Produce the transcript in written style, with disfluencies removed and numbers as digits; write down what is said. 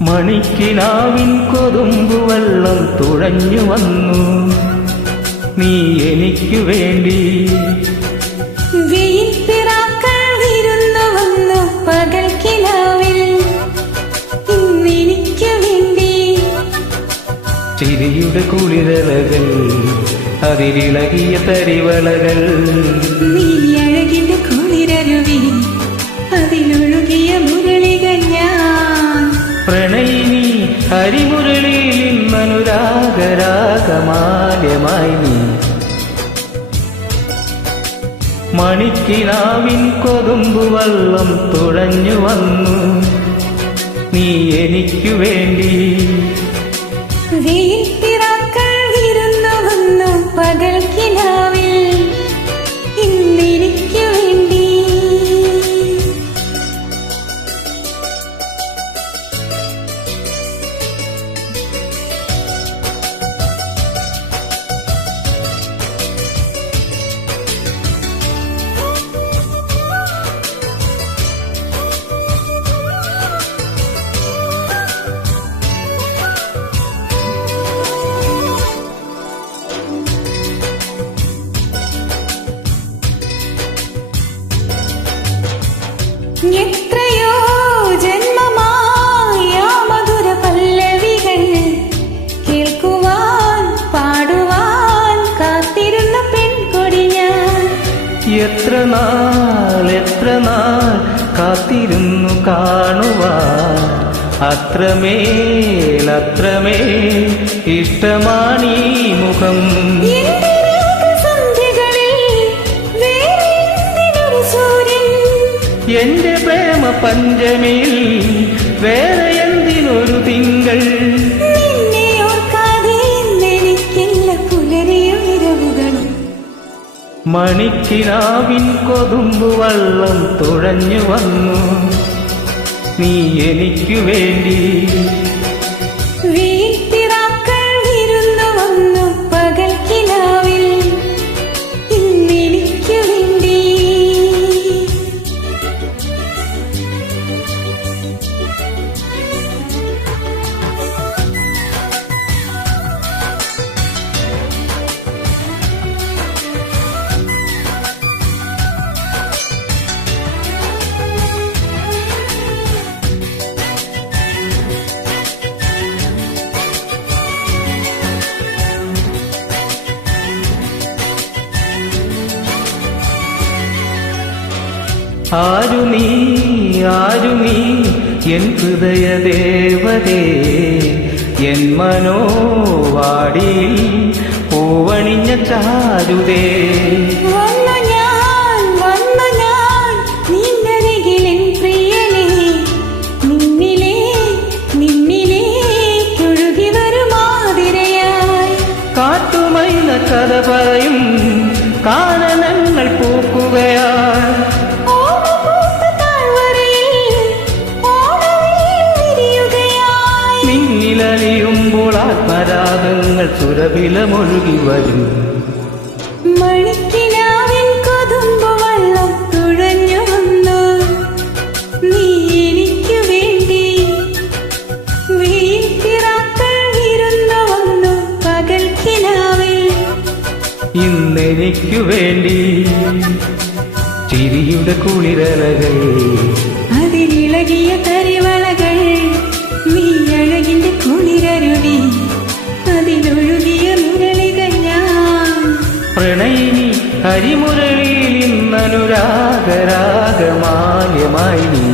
മണിക്കിനാവിൻ കൊതുമ്പു വെള്ളം തുഴഞ്ഞു വന്നു നീ എനിക്കു വേണ്ടി. ചിരിയുടെ കുളിരലകൾ അതിലിളകിയ തരിവളകൾ നീ അഴകിന്റെ കുളിരരുവി അതിലൊഴുകിയ മുരളികൾ ഞാൻ. പ്രണയിനി ഹരിമുരളിയിൽ ഇന്നനുരാഗരാഗമാല്യമായി നീ. മണിക്കിനാവിൻ കൊതുമ്പു വെള്ളം തുഴഞ്ഞു വന്നു നീ എനിക്കു വേണ്ടി. പകൽക്കിനാവിൽ ഇന്നെനിക്കു വേണ്ടി. എത്രയോ ജന്മമായ മധുര പല്ലവികൾ കേൾക്കുവാൻ പാടുവാൻ കാത്തിരുന്ന പെൺകൊടി ഞാൻ. എത്ര നാൾ കാത്തിരുന്നു കാണുവാൻ അത്രമേൽ ഇഷ്ടമാണീ മുഖം. എന്റെ പ്രേമ പഞ്ചമിയിൽ വേറെ എന്തിനൊരു തിങ്കൾ. നിന്നെ ഓർക്കാതെ എനിക്കില്ല പുലരിയും ഇരവുകളും. മണിക്കിനാവിൻ കൊതുമ്പു വള്ളം തുഴഞ്ഞു വന്നു നീ എനിക്കു വേണ്ടി. ആരു നീ എൻ ഹൃദയ ദേവതേ, എൻ മനോവാടി പൂവണിഞ്ഞ ചാരുതേ. കാട്ടുമൈന കഥ പറയും കാനനങ്ങൾ പൂക്കുകയാൽ. നിന്നിലലിയുമ്പോൾ ആത്മരാഗങ്ങൾ സുരഭിലമൊഴുകി വരും. മണിക്കിനാവിൻ കൊതുമ്പു വെള്ളം തുഴഞ്ഞു വന്നു നീ എനിക്കു വേണ്ടി. വീട്ടിറാക്കൾ വന്നു പകൽക്കിനാവിൽ ഇന്നെനിക്കു വേണ്ടി. ചിരിയുടെ കുളിരലകൾ അതിലിളകിയ തരിവളകൾ. നീ അഴകിന്റെ കുളിരരുവി അതിലൊഴുകിയ മുരളികൾ ഞാൻ. പ്രണയിനി ഹരിമുരളിയിൽ ഇന്നനുരാഗരാഗമാല്യമായി നീ.